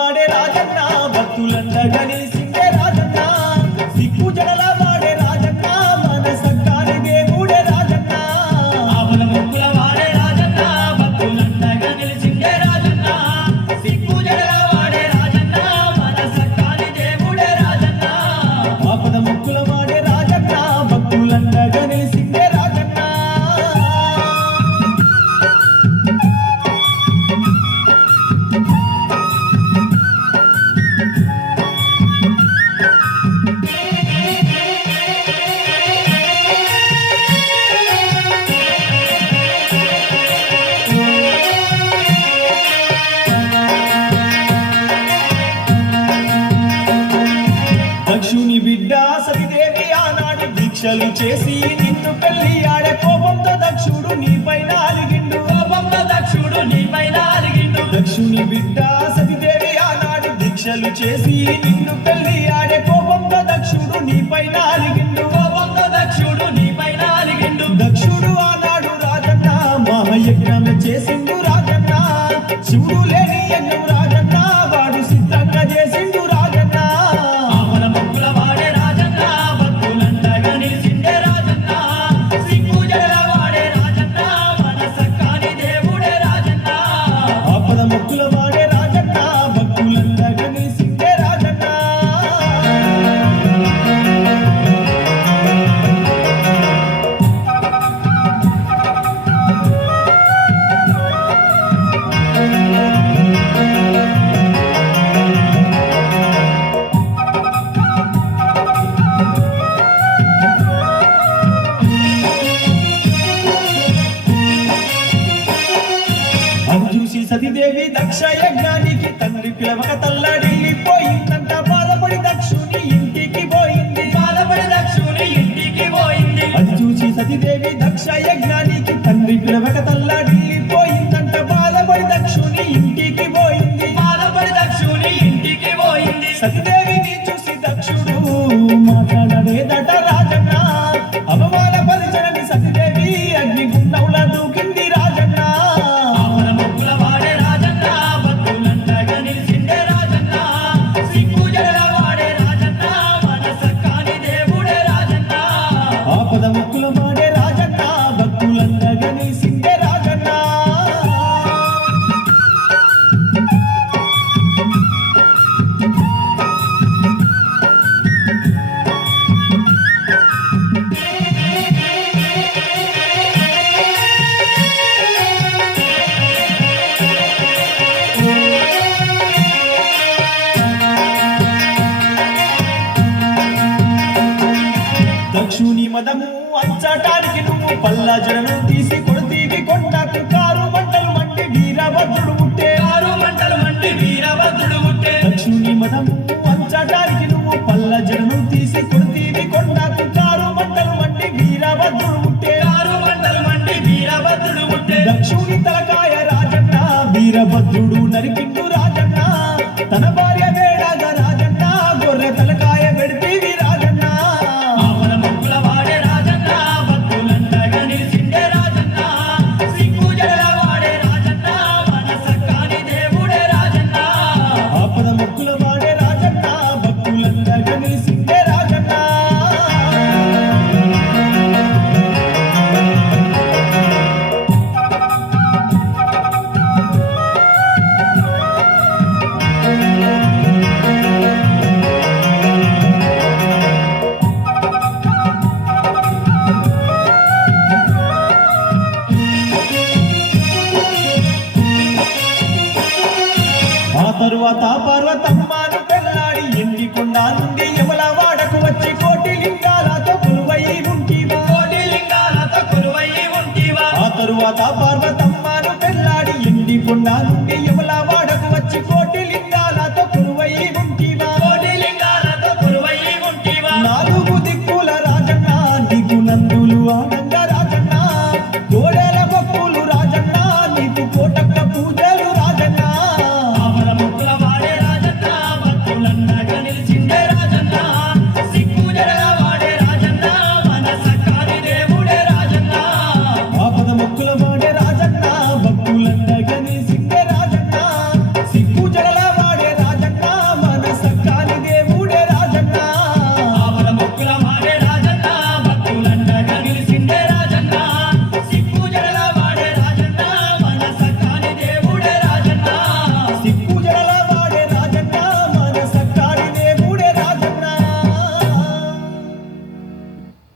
వాడే రాజన్న భక్తులంతా నిలిసిందే దీక్షలు చేసి నిన్ను పెళ్ళి ఆడే కోపంతో దక్షుడు నీపైన అలిగిండు. కోపంలో దక్షుడు నీపైన అలిగిండు. దక్షుని బిడ్డ సతిదేవి ఆనాడు దీక్షలు చేసి నిన్ను పెళ్ళి ఆడే కోపంతో దక్షుడు నీపైన అలిగిండు. కోపంలో దక్షుడు నీపైన అలిగిండు. దక్షుడు ఆనాడు రాజన్న మహాయజ్ఞం చేసిండు రాజన్న. శివుడు లేని సతీదేవి దక్ష యజ్ఞానికి తండ్రి పిలవక తల్లడిల్లిపోయిందంట బాధపడి దక్షుని ఇంటికి పోయింది. బాధపడి దక్షుని ఇంటికి పోయింది. అది చూసి సతీదేవి దక్ష యజ్ఞానికి తండ్రి పిలవక తల్లడిల్లిపోయిందంట బాధపడి దక్షుని ఇంటికి పోయింది. బాధపడి దక్షుని ఇంటికి పోయింది. సతీదేవిని చూసి దక్షుడు మాట్లాడలేదట దక్షుని మదము అంచటానికి నువ్వు పల్లాజడను తీసి కొడుతీవి కొండకు కారు మంటలు మండి వీరభద్రుడు ముట్టే ఆరు మంటలు మంటి వీరభద్రుడు పుట్టే దక్షుని మదము అంచటానికి నువ్వు పల్లజడను తీసి కొడుతీవి కొండకు కారు మంటలు మండి వీరభద్రుడు ముట్టే ఆరు మంటలు మంటి వీరభద్రుడు పుట్టే దక్షుని తలకాయ రాజన్న వీరభద్రుడు నరికిండు Alumni